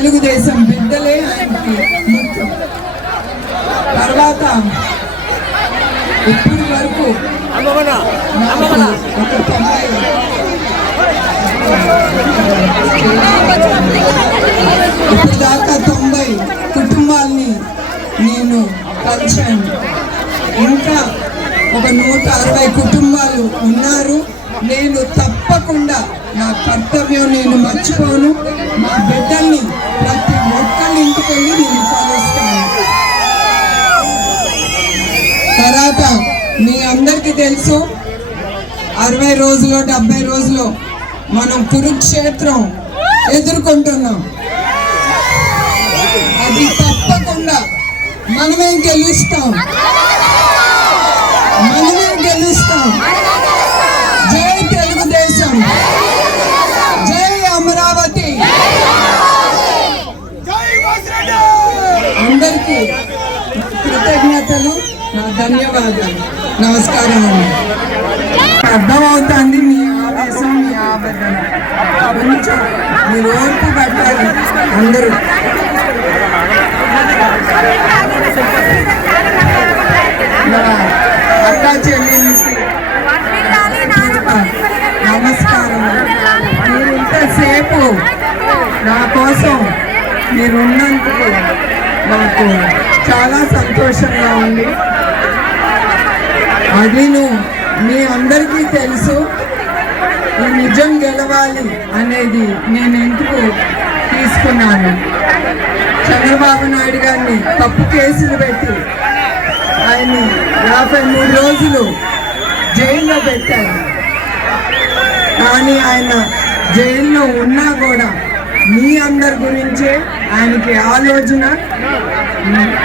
తెలుగుదేశం బిడ్డలే ఆయనకి ముఖ్యం. తర్వాత ఇప్పటి వరకు ఇప్పుడు దాకా 90 కుటుంబాలని నేను కలిశాను. ఇంకా ఒక 160 కుటుంబాలు ఉన్నారు. నేను తప్పకుండా నా కర్తవ్యం నేను మర్చిపోను. మా బిడ్డల్ని ప్రతి ఒక్కరి ఇంటికి వెళ్ళి నేను కలుస్తాను. తర్వాత మీ అందరికీ తెలుసు 60 రోజులు 70 రోజులు మనం కురుక్షేత్రం ఎదుర్కొంటున్నాం. అది తప్పకుండా మనమే గెలుస్తాం. జై తెలుగుదేశం, జై అమరావతి. అందరికీ కృతజ్ఞతలు, నా ధన్యవాదాలు, నమస్కారం అండి. అర్థమవుతుంది మీ ఆవేశం, మీ ఆవేదన. కొంచెం మీరు ఓర్పు పట్టాలి అందరూ. అక్క చెల్లెళ్ళకి నమస్కారం. మీరు ఇంతసేపు నా కోసం మీరున్నందుకు నాకు చాలా సంతోషంగా ఉంది. అది మీ అందరికీ తెలుసు. ఈ నిజం గెలవాలి అనేది నేను ఎందుకు తీసుకున్నాను. చంద్రబాబు నాయుడు గారిని తప్పు కేసులు పెట్టి ఆయన్ని 53 రోజులు జైల్లో పెట్టారు. కానీ ఆయన జైల్లో ఉన్నా కూడా మీ అందరి గురించే ఆయనకి ఆలోచన.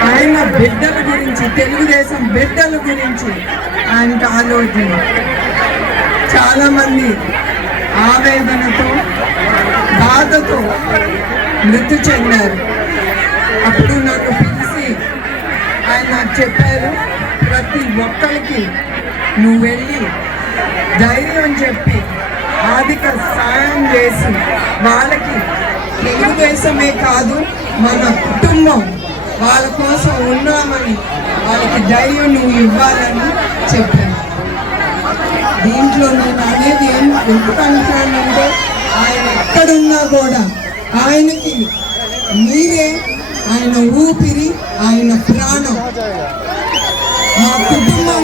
ఆయన బిడ్డల గురించి, తెలుగుదేశం బిడ్డల గురించి ఆయనకి ఆలోచన. చాలామంది ఆవేదనతో, బాధతో మృతి చెందారు. అప్పుడు నన్ను పిలిచి ఆయన నాకు చెప్పారు, ప్రతి ఒక్కరికి నువ్వు వెళ్ళి ధైర్యం చెప్పి ఆర్థిక సాయం చేసి వాళ్ళకి తెలుగుదేశమే కాదు మన కుటుంబం వాళ్ళ కోసం ఉన్నామని వాళ్ళకి ధైర్యం నువ్వు ఇవ్వాలని చెప్పాను. దీంట్లో నేను అనేది ఎందుకు అంటానంటే, ఆయన ఎక్కడున్నా కూడా ఆయనకి మీరే ఆయన ఊపిరి, ఆయన ప్రాణం. మా కుటుంబం